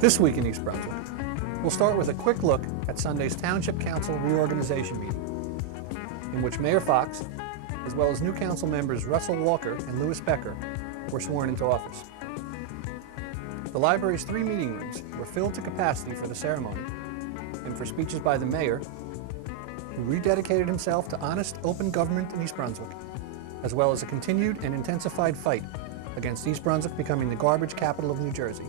This week in East Brunswick, we'll start with a quick look at Sunday's Township Council Reorganization meeting, in which Mayor Fox, as well as new council members Russell Walker and Louis Becker, were sworn into office. The library's 3 meeting rooms were filled to capacity for the ceremony and for speeches by the mayor, who rededicated himself to honest, open government in East Brunswick, as well as a continued and intensified fight against East Brunswick becoming the garbage capital of New Jersey.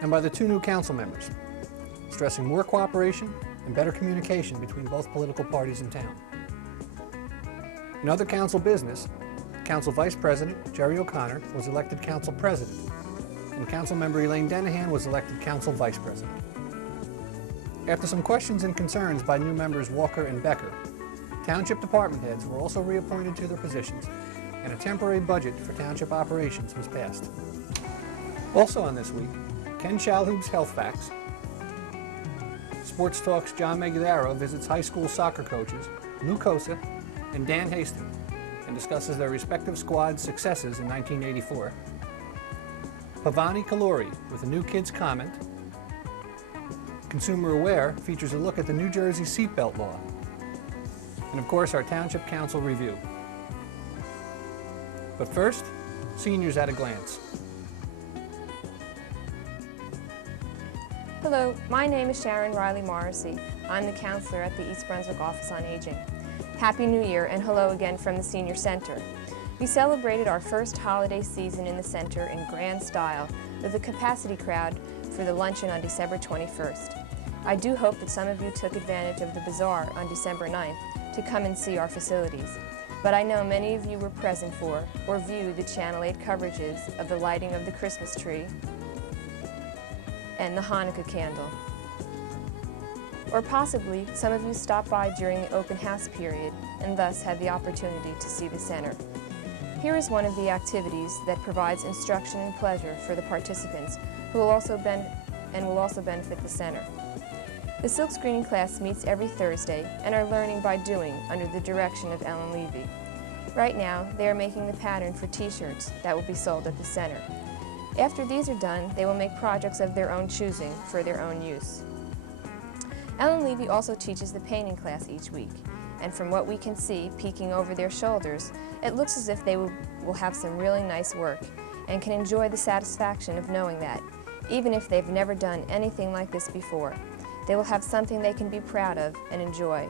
And by the 2 new council members, stressing more cooperation and better communication between both political parties in town. In other council business, Council Vice President Jerry O'Connor was elected Council President, and Council Member Elaine Denahan was elected Council Vice President. After some questions and concerns by new members Walker and Becker, township department heads were also reappointed to their positions, and a temporary budget for township operations was passed. Also on this week, Ken Shalhoub's Health Facts, Sports Talk's John Megg visits high school soccer coaches Lou Cosa and Dan Hastings and discusses their respective squads' successes in 1984. Pavani Kalori with a new kids comment. Consumer Aware features a look at the New Jersey seatbelt law. And of course, our Township Council review. But first, seniors at a glance. Hello, my name is Sharon Riley Morrissey. I'm the counselor at the East Brunswick Office on Aging. Happy New Year and hello again from the Senior Center. We celebrated our first holiday season in the center in grand style with a capacity crowd for the luncheon on December 21st. I do hope that some of you took advantage of the bazaar on December 9th to come and see our facilities. But I know many of you were present for or viewed the Channel 8 coverages of the lighting of the Christmas tree and the Hanukkah candle. Or possibly some of you stopped by during the open house period and thus had the opportunity to see the center. Here is one of the activities that provides instruction and pleasure for the participants who will also benefit the center. The silk screening class meets every Thursday and are learning by doing under the direction of Ellen Levy. Right now, they are making the pattern for t-shirts that will be sold at the center. After these are done, they will make projects of their own choosing for their own use. Ellen Levy also teaches the painting class each week, and from what we can see peeking over their shoulders, it looks as if they will have some really nice work and can enjoy the satisfaction of knowing that, even if they've never done anything like this before, they will have something they can be proud of and enjoy.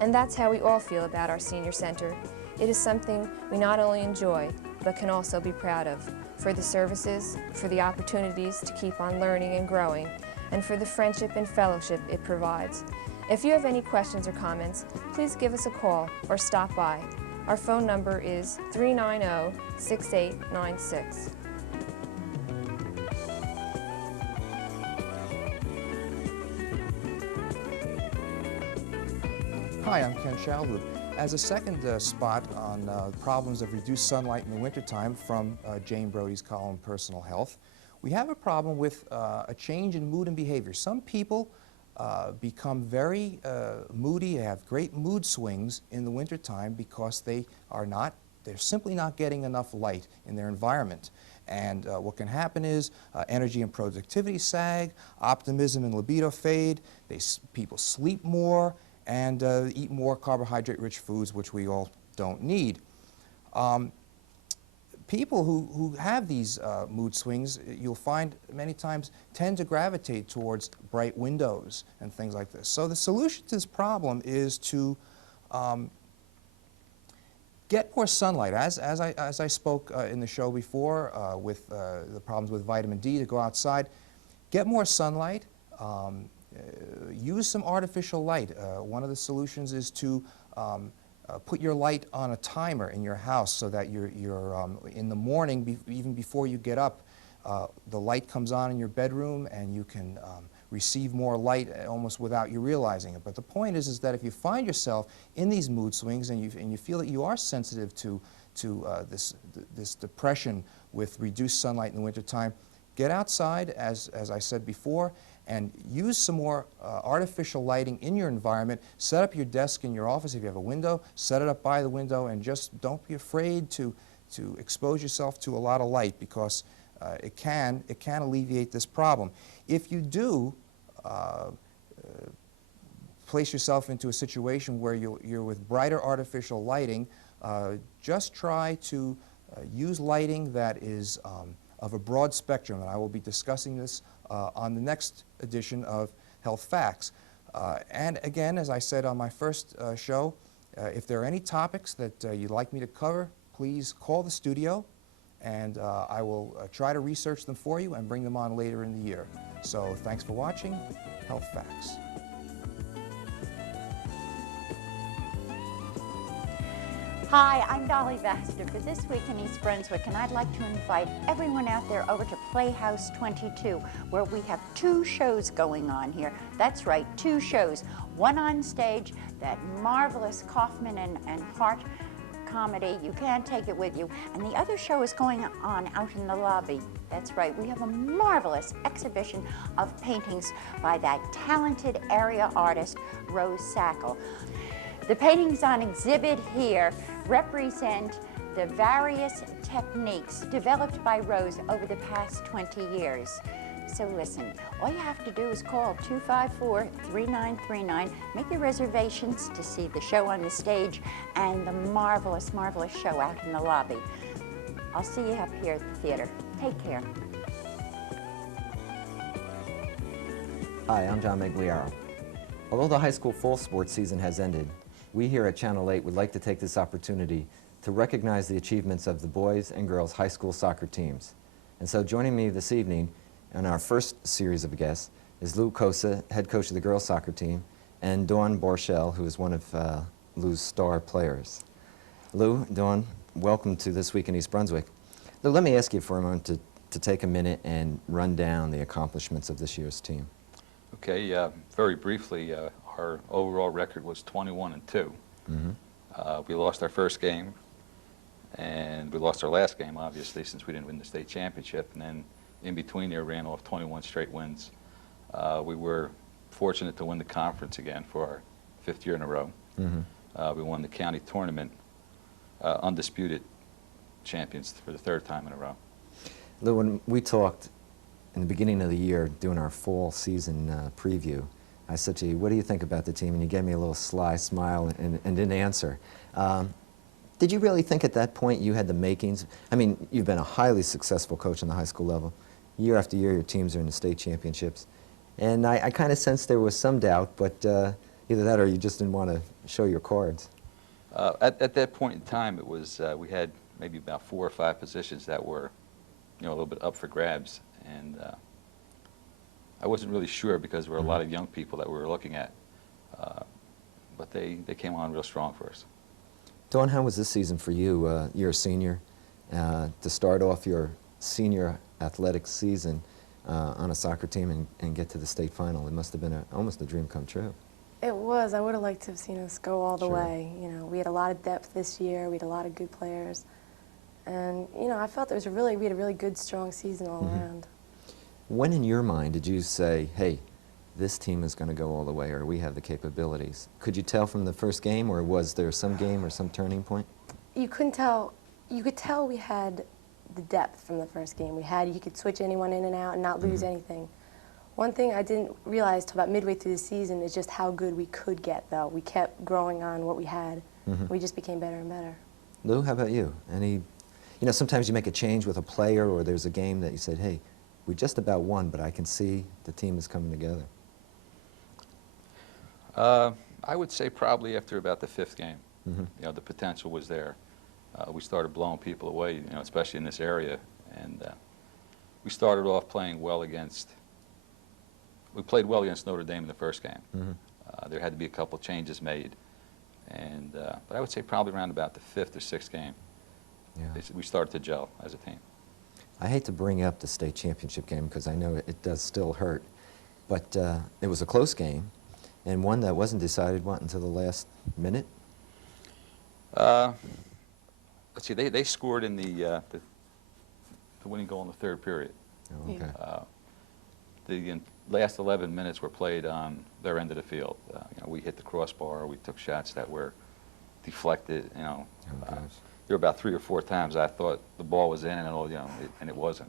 And that's how we all feel about our senior center. It is something we not only enjoy, but can also be proud of, for the services, for the opportunities to keep on learning and growing, and for the friendship and fellowship it provides. If you have any questions or comments, please give us a call or stop by. Our phone number is 390-6896. Hi, I'm Ken Shalhoub. As a second spot on problems of reduced sunlight in the wintertime from Jane Brody's column, Personal Health, we have a problem with a change in mood and behavior. Some people become very moody, have great mood swings in the wintertime because they're simply not getting enough light in their environment. And what can happen is energy and productivity sag, optimism and libido fade, people sleep more, and eat more carbohydrate-rich foods, which we all don't need. People who have these mood swings, you'll find many times tend to gravitate towards bright windows and things like this. So the solution to this problem is to get more sunlight. As I spoke in the show before with the problems with vitamin D, to go outside, get more sunlight. Use some artificial light. One of the solutions is to put your light on a timer in your house so that you're in the morning, even before you get up, the light comes on in your bedroom and you can receive more light almost without you realizing it. But the point is that if you find yourself in these mood swings and you feel that you are sensitive to this depression with reduced sunlight in the wintertime, get outside, as I said before, and use some more artificial lighting in your environment. Set up your desk in your office. If you have a window, set it up by the window, and just don't be afraid to expose yourself to a lot of light, because it can alleviate this problem. If you do place yourself into a situation where you're with brighter artificial lighting, just try to use lighting that is of a broad spectrum, and I will be discussing this on the next edition of Health Facts. And again, as I said on my first show, if there are any topics that you'd like me to cover, please call the studio, and I will try to research them for you and bring them on later in the year. So thanks for watching Health Facts. Hi, I'm Dolly for This Week in East Brunswick, and I'd like to invite everyone out there over to Playhouse 22, where we have 2 shows going on here. That's right, 2 shows. One on stage, that marvelous Kaufman and Hart comedy, You Can't Take It With You, and the other show is going on out in the lobby. That's right, we have a marvelous exhibition of paintings by that talented area artist, Rose Sackle. The paintings on exhibit here represent the various techniques developed by Rose over the past 20 years. So listen, all you have to do is call 254-3939, make your reservations to see the show on the stage and the marvelous, marvelous show out in the lobby. I'll see you up here at the theater. Take care. Hi, I'm John Megg. Although the high school fall sports season has ended, we here at Channel 8 would like to take this opportunity to recognize the achievements of the boys and girls high school soccer teams. And so joining me this evening on our first series of guests is Lou Cosa, head coach of the girls soccer team, and Dawn Borchell, who is one of Lou's star players. Lou, Dawn, welcome to This Week in East Brunswick. Lou, let me ask you for a moment to take a minute and run down the accomplishments of this year's team. Okay, very briefly, our overall record was 21-2. We lost our first game, and we lost our last game, obviously, since we didn't win the state championship. And then in between there, ran off 21 straight wins. We were fortunate to win the conference again for our 5th year in a row. We won the county tournament, undisputed champions for the 3rd time in a row. Lou, when we talked in the beginning of the year doing our fall season preview, I said to you, what do you think about the team? And you gave me a little sly smile and didn't answer. Did you really think at that point you had the makings? I mean, you've been a highly successful coach on the high school level. Year after year, your teams are in the state championships. And I kind of sensed there was some doubt, but either that or you just didn't want to show your cards. At that point in time, it was we had maybe about 4 or 5 positions that were, a little bit up for grabs. And I wasn't really sure because there were a lot of young people that we were looking at, but they came on real strong for us. Dawn, how was this season for you? You're a senior. To start off your senior athletic season on a soccer team and get to the state final, it must have been almost a dream come true. It was. I would have liked to have seen us go all the Sure. way. We had a lot of depth this year. We had a lot of good players. And, I felt we had a really good, strong season all around. When in your mind did you say, hey, this team is going to go all the way, or we have the capabilities? Could you tell from the first game, or was there some game or some turning point? You couldn't tell. You could tell we had the depth from the first game. You could switch anyone in and out and not lose anything. One thing I didn't realize till about midway through the season is just how good we could get, though. We kept growing on what we had. We just became better and better. Lou, how about you? Sometimes you make a change with a player, or there's a game that you said, hey, we just about won, but I can see the team is coming together. I would say probably after about the 5th game. The potential was there. We started blowing people away, especially in this area. And we started off playing well against, we played well against Notre Dame in the first game. There had to be a couple changes made. And, but I would say probably around about the 5th or 6th game, we started to gel as a team. I hate to bring up the state championship game because I know it does still hurt, but it was a close game, and one that wasn't decided, until the last minute? Let's see, they scored in the winning goal in the 3rd period. Oh, okay. The last 11 minutes were played on their end of the field. We hit the crossbar, we took shots that were deflected, Oh, gosh. There were about 3 or 4 times I thought the ball was in and all, and it wasn't.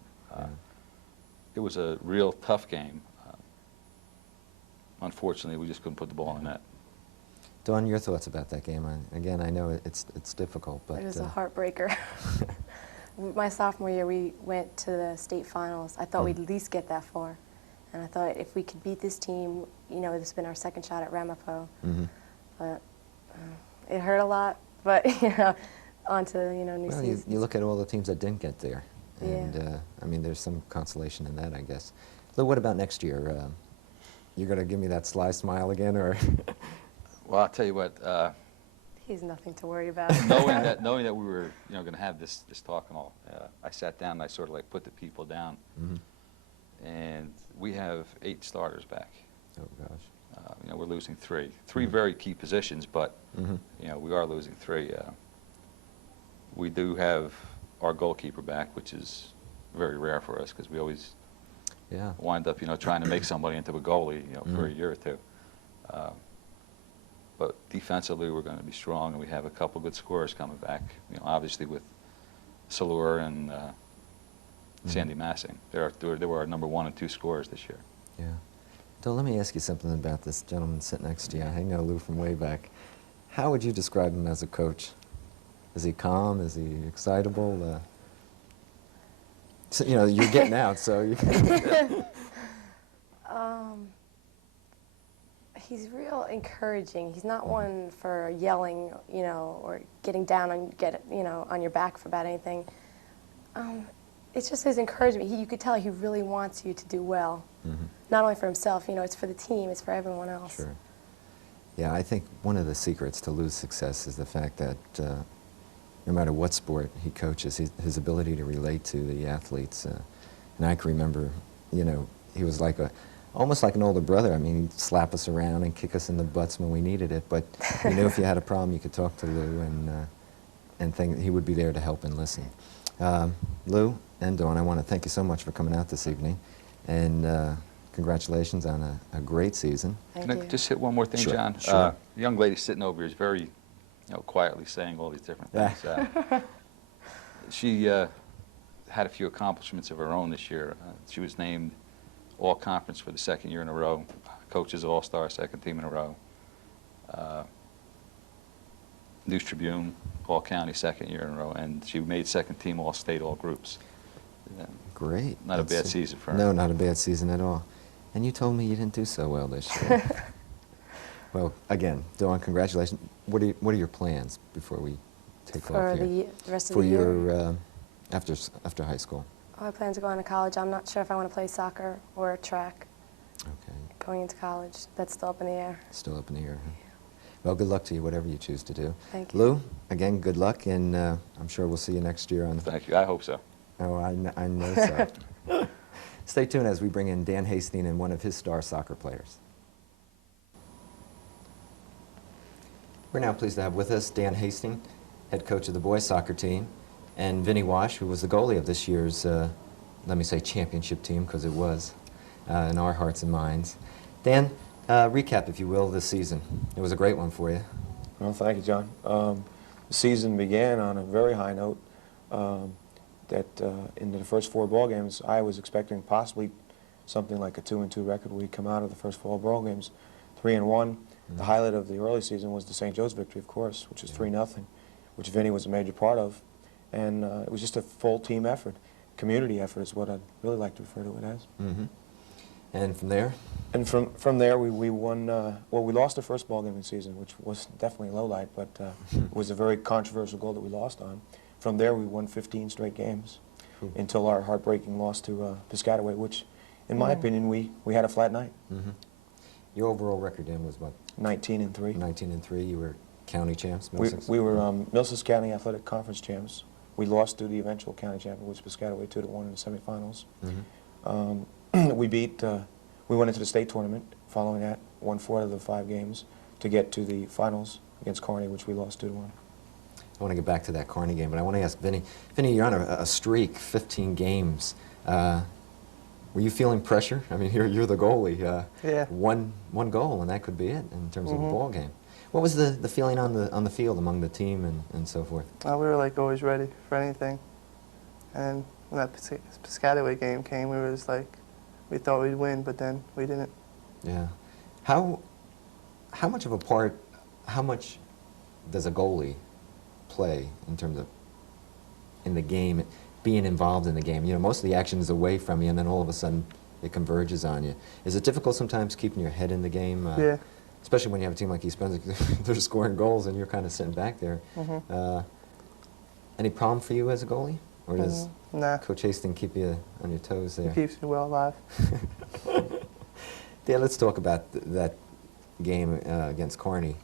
It was a real tough game. Unfortunately, we just couldn't put the ball in net. Dawn, your thoughts about that game? Again, I know it's difficult, but It was a heartbreaker. My sophomore year, we went to the state finals. I thought we'd at least get that far. And I thought if we could beat this team, you know, this has been our second shot at Ramapo. But it hurt a lot, but, you know, on to, you know, new season. You look at all the teams that didn't get there, and I mean, there's some consolation in that, I guess. Lou, what about next year? You're going to give me that sly smile again, or? Well, I'll tell you what. He's nothing to worry about. knowing that we were, you know, going to have this talk and all, I sat down and I sort of like put the people down, and we have 8 starters back. Oh gosh. You know, we're losing 3 very key positions, but you know, we are losing 3. We do have our goalkeeper back, which is very rare for us because we always wind up, you know, trying to make somebody into a goalie, you know, for a year or 2. But defensively, we're going to be strong, and we have a couple good scorers coming back. You know, obviously with Salur and Sandy Massing, they were our number 1 and 2 scorers this year. Yeah. So let me ask you something about this gentleman sitting next to you. I know Lou from way back. How would you describe him as a coach? Is he calm? Is he excitable? So, you know, you're getting out, so you can. He's real encouraging. He's not one for yelling, you know, or getting down on on your back about anything. It's just his encouragement. You could tell he really wants you to do well, not only for himself. You know, it's for the team. It's for everyone else. Sure. Yeah, I think one of the secrets to Lou's success is the fact that no matter what sport he coaches, his ability to relate to the athletes. And I can remember, you know, he was like almost like an older brother. I mean, he'd slap us around and kick us in the butts when we needed it, but you knew if you had a problem, you could talk to Lou, and he would be there to help and listen. Lou and Dawn, I want to thank you so much for coming out this evening, and congratulations on a great season. Can I just hit one more thing, Sure. John? Sure. The young lady sitting over here is very, you know, quietly saying all these different things. She had a few accomplishments of her own this year. She was named All-Conference for the 2nd year in a row, Coaches All-Star 2nd team in a row, News Tribune All-County 2nd year in a row, and she made 2nd team All-State All Groups. Great. Not a bad season for her. No, not a bad season at all. And you told me you didn't do so well this year. Well, again, Dawn, congratulations. What are your plans before we take off here? For the rest of For the year? your after high school. I plan to go on to college. I'm not sure if I want to play soccer or track. Okay. Going into college, that's still up in the air. Still up in the air. Huh? Well, good luck to you, whatever you choose to do. Thank you. Lou, again, good luck, and I'm sure we'll see you next year on. Thank you. I hope so. Oh, I know so. Stay tuned as we bring in Dan Hastings and one of his star soccer players. We're now pleased to have with us Dan Hastings, head coach of the boys soccer team, and Vinny Wash, who was the goalie of this year's, let me say, championship team, because it was, in our hearts and minds. Dan, recap, if you will, this season. It was a great one for you. Well, thank you, John. The season began on a very high note. In the first 4 ball games, I was expecting possibly something like a 2-2 record. We'd come out of the first 4 ball games 3-1. The highlight of the early season was the St. Joe's victory, of course, which was 3-0, which Vinny was a major part of. And it was just a full team effort. Community effort is what I'd really like to refer to it as. And from there? And from there, we won, well, we lost the first ball game of the season, which was definitely a low light, but it was a very controversial goal that we lost on. From there, we won 15 straight games until our heartbreaking loss to Piscataway, which, in my opinion, we had a flat night. Your overall record, Dan, was what? 19-3. 19-3. You were county champs, We were Middlesex County Athletic Conference champs. We lost to the eventual county champion, which was Piscataway 2-1 in the semifinals. We went into the state tournament following that, won 4 out of the 5 games to get to the finals against Kearney, which we lost 2-1. I want to get back to that Kearney game, but I want to ask Vinny. Vinny, you're on a streak, 15 games. Were you feeling pressure? I mean, you're the goalie. Yeah. One goal, and that could be it in terms of a ball game. What was the feeling on the field among the team and so forth? We were like always ready for anything, and when that Piscataway game came, we were just like, we thought we'd win, but then we didn't. Yeah. How much of a part, how much does a goalie play in terms of in the game, being involved in the game? You know, most of the action is away from you, and then all of a sudden it converges on you. Is it difficult sometimes keeping your head in the game? Yeah. Especially when you have a team like East Brunswick, they're scoring goals and you're kind of sitting back there. Any problem for you as a goalie? Or does Nah. Coach Hastings keep you on your toes there? It keeps me well alive. Dan, let's talk about that game against Kearney.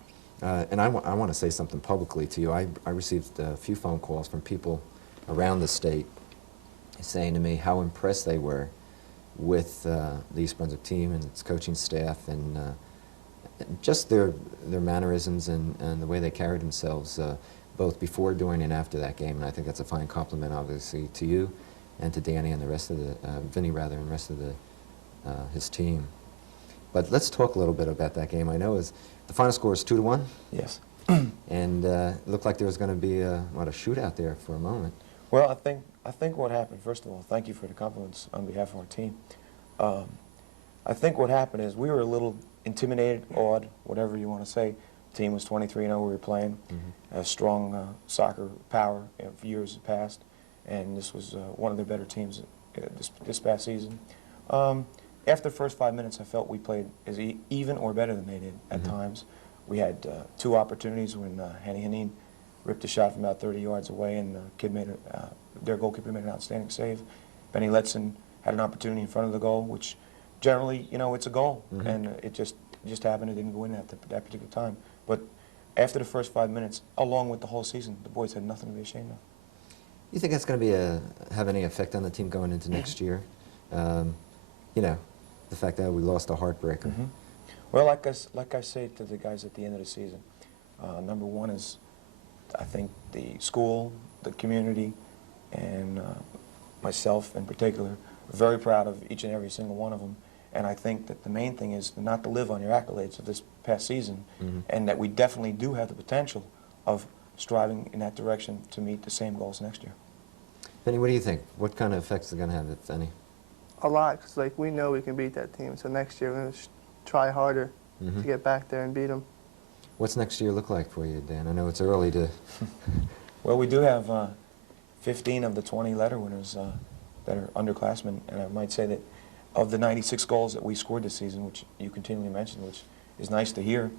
And I want to say something publicly to you. I received a few phone calls from people around the state saying to me how impressed they were with the East Brunswick team and its coaching staff, and just their mannerisms and the way they carried themselves both before, during, and after that game. And I think that's a fine compliment, obviously, to you and to Danny and the rest of the, Vinny rather, and the rest of his team. But let's talk a little bit about that game. I know the final score is 2-1. Yes. And it looked like there was going to be a shootout there for a moment. Well, I think what happened, first of all, thank you for the compliments on behalf of our team. I think what happened is we were a little intimidated, awed, whatever you want to say. The team was 23-0, we were playing a strong soccer power of years past, and this was one of the better teams this past season. After the first 5 minutes, I felt we played as even or better than they did at times. We had 2 opportunities when Henny Hanine ripped a shot from about 30 yards away, and their goalkeeper made an outstanding save. Benny Letson had an opportunity in front of the goal, which generally, you know, it's a goal, and it just happened it didn't go in at that particular time. But after the first 5 minutes, along with the whole season, the boys had nothing to be ashamed of. You think that's going to have any effect on the team going into next year? You know, the fact that we lost a heartbreaker. Well, like I say to the guys at the end of the season, number one is, I think, the school, the community, and myself in particular, very proud of each and every single one of them. And I think that the main thing is not to live on your accolades of this past season, and that we definitely do have the potential of striving in that direction to meet the same goals next year. Benny, what do you think? What kind of effects is it going to have, if any? A lot, because like we know we can beat that team. So next year we're going to try harder to get back there and beat them. What's next year look like for you, Dan? I know it's early to... Well, we do have 15 of the 20 letter winners that are underclassmen, and I might say that of the 96 goals that we scored this season, which you continually mention, which is nice to hear,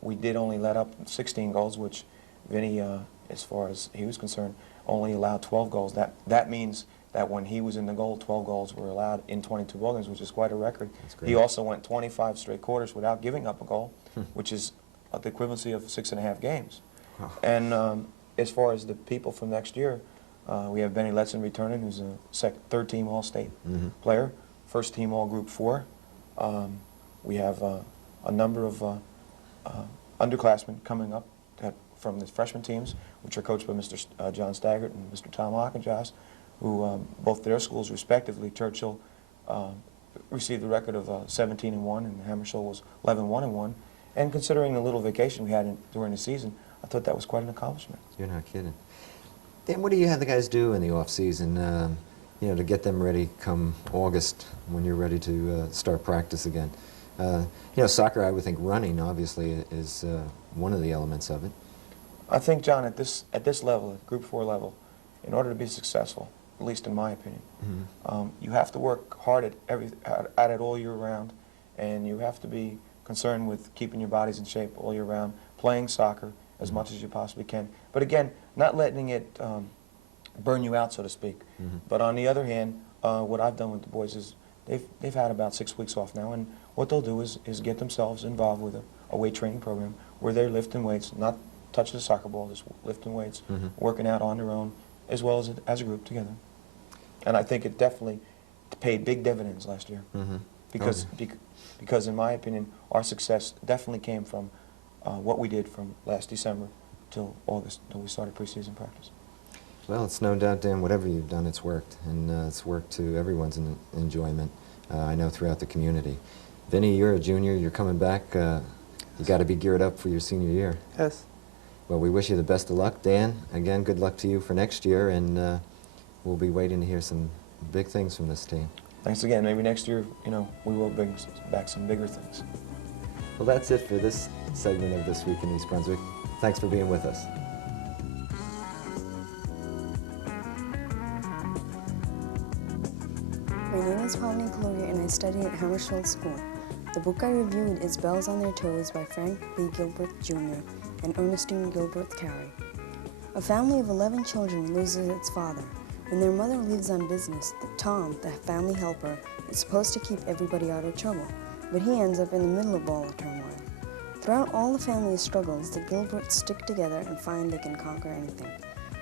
we did only let up 16 goals, which Vinny, as far as he was concerned, only allowed 12 goals. That means that when he was in the goal, 12 goals were allowed in 22 ball games, which is quite a record. He also went 25 straight quarters without giving up a goal, which is the equivalency of 6.5 games. And as far as the people from next year, we have Benny Letson returning, who's a third-team All-State player, first-team All-Group 4. We have a number of underclassmen coming up from the freshman teams, which are coached by Mr. John Staggart and Mr. Tom Hockenjoss, who both their schools, respectively, Churchill received the record of 17-1, and Hammershill was 11-1-1. And considering the little vacation we had during the season, I thought that was quite an accomplishment. You're not kidding. Dan, what do you have the guys do in the off-season, you know, to get them ready come August when you're ready to start practice again? You know, soccer, I would think running, obviously, is one of the elements of it. I think, John, at this level, at Group 4 level, in order to be successful, at least in my opinion, you have to work hard at it all year round, and you have to be concerned with keeping your bodies in shape all year round, playing soccer as much as you possibly can. But again, not letting it burn you out, so to speak. But on the other hand, what I've done with the boys is they've had about 6 weeks off now, and what they'll do is get themselves involved with a weight training program where they're lifting weights, not touching the soccer ball, just lifting weights, working out on their own, as well as a group together. And I think it definitely paid big dividends last year, because in my opinion, our success definitely came from what we did from last December till August, till we started preseason practice. Well, it's no doubt, Dan, whatever you've done, it's worked, and it's worked to everyone's enjoyment, I know, throughout the community. Vinny, you're a junior, you're coming back. You got to be geared up for your senior year. Yes. Well, we wish you the best of luck. Dan, again, good luck to you for next year, and we'll be waiting to hear some big things from this team. Thanks again. Maybe next year, we will bring back some bigger things. Well, that's it for this segment of This Week in East Brunswick. Thanks for being with us. My name is Pauline Caloria and I study at Hammersfield School. The book I reviewed is Bells on Their Toes by Frank B. Gilbert Jr. and Ernestine Gilbert Carey. A family of 11 children loses its father. When their mother leaves on business, Tom, the family helper, is supposed to keep everybody out of trouble, but he ends up in the middle of all the turmoil. Throughout all the family's struggles, the Gilberts stick together and find they can conquer anything.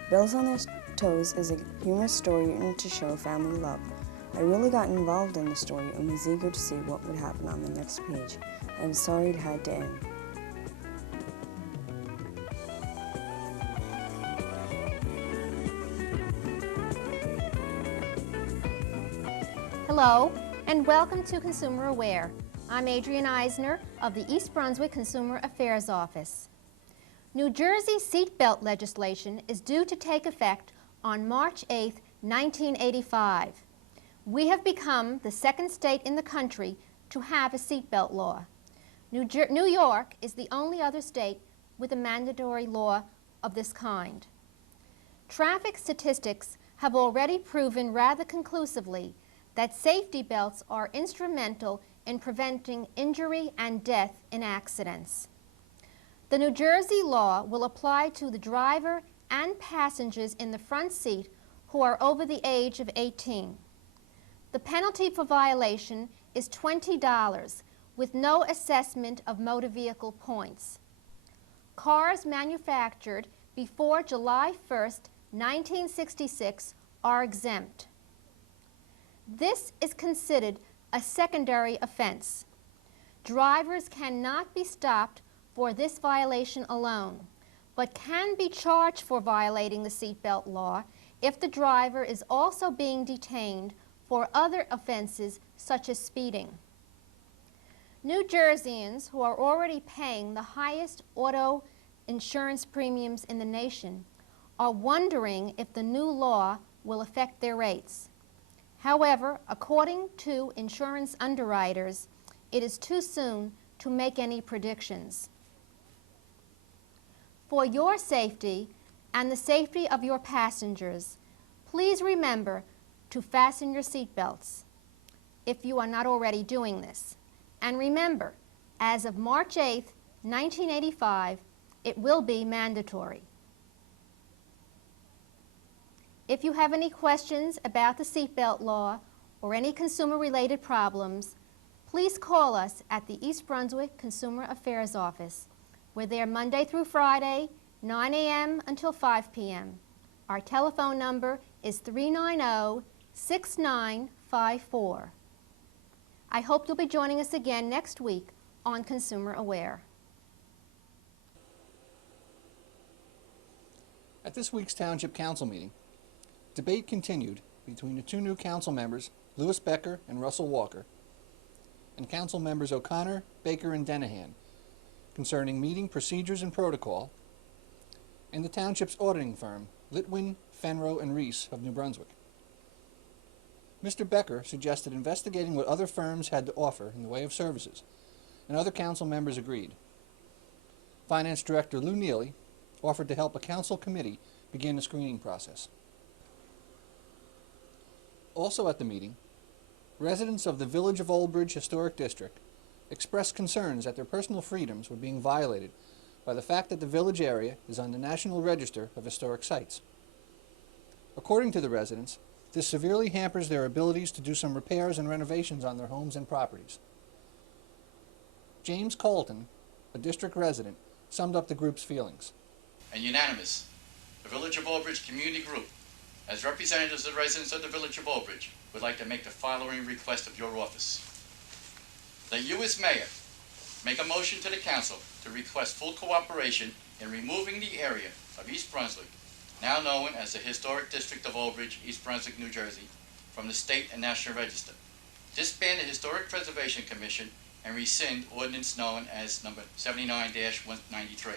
Bells on Their Toes is a humorous story written to show family love. I really got involved in the story and was eager to see what would happen on the next page. I was sorry it had to end. Hello, and welcome to Consumer Aware. I'm Adrienne Eisner of the East Brunswick Consumer Affairs Office. New Jersey seatbelt legislation is due to take effect on March 8, 1985. We have become the second state in the country to have a seatbelt law. New York is the only other state with a mandatory law of this kind. Traffic statistics have already proven rather conclusively that safety belts are instrumental in preventing injury and death in accidents. The New Jersey law will apply to the driver and passengers in the front seat who are over the age of 18. The penalty for violation is $20 with no assessment of motor vehicle points. Cars manufactured before July 1st, 1966 are exempt. This is considered a secondary offense. Drivers cannot be stopped for this violation alone, but can be charged for violating the seatbelt law if the driver is also being detained for other offenses such as speeding. New Jerseyans who are already paying the highest auto insurance premiums in the nation are wondering if the new law will affect their rates. However, according to insurance underwriters, it is too soon to make any predictions. For your safety and the safety of your passengers, please remember to fasten your seatbelts if you are not already doing this. And remember, as of March 8, 1985, it will be mandatory. If you have any questions about the seatbelt law or any consumer-related problems, please call us at the East Brunswick Consumer Affairs Office. We're there Monday through Friday, 9 a.m. until 5 p.m. Our telephone number is 390-6954. I hope you'll be joining us again next week on Consumer Aware. At this week's Township Council meeting, debate continued between the two new council members, Lewis Becker and Russell Walker, and council members O'Connor, Baker, and Denahan, concerning meeting procedures and protocol, and the township's auditing firm, Litwin, Fenro, and Reese of New Brunswick. Mr. Becker suggested investigating what other firms had to offer in the way of services, and other council members agreed. Finance Director Lou Neely offered to help a council committee begin the screening process. Also at the meeting, residents of the Village of Old Bridge Historic District expressed concerns that their personal freedoms were being violated by the fact that the village area is on the National Register of Historic Sites. According to the residents, this severely hampers their abilities to do some repairs and renovations on their homes and properties. James Colton, a district resident, summed up the group's feelings. And unanimous, the Village of Old Bridge Community Group, as representatives of the residents of the Village of Old Bridge, would like to make the following request of your office. That you as mayor make a motion to the council to request full cooperation in removing the area of East Brunswick, now known as the Historic District of Old Bridge, East Brunswick, New Jersey, from the state and national register. Disband the Historic Preservation Commission and rescind ordinance known as number 79-193.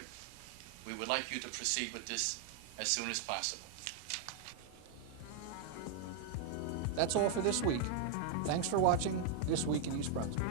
We would like you to proceed with this as soon as possible. That's all for this week. Thanks for watching This Week in East Brunswick.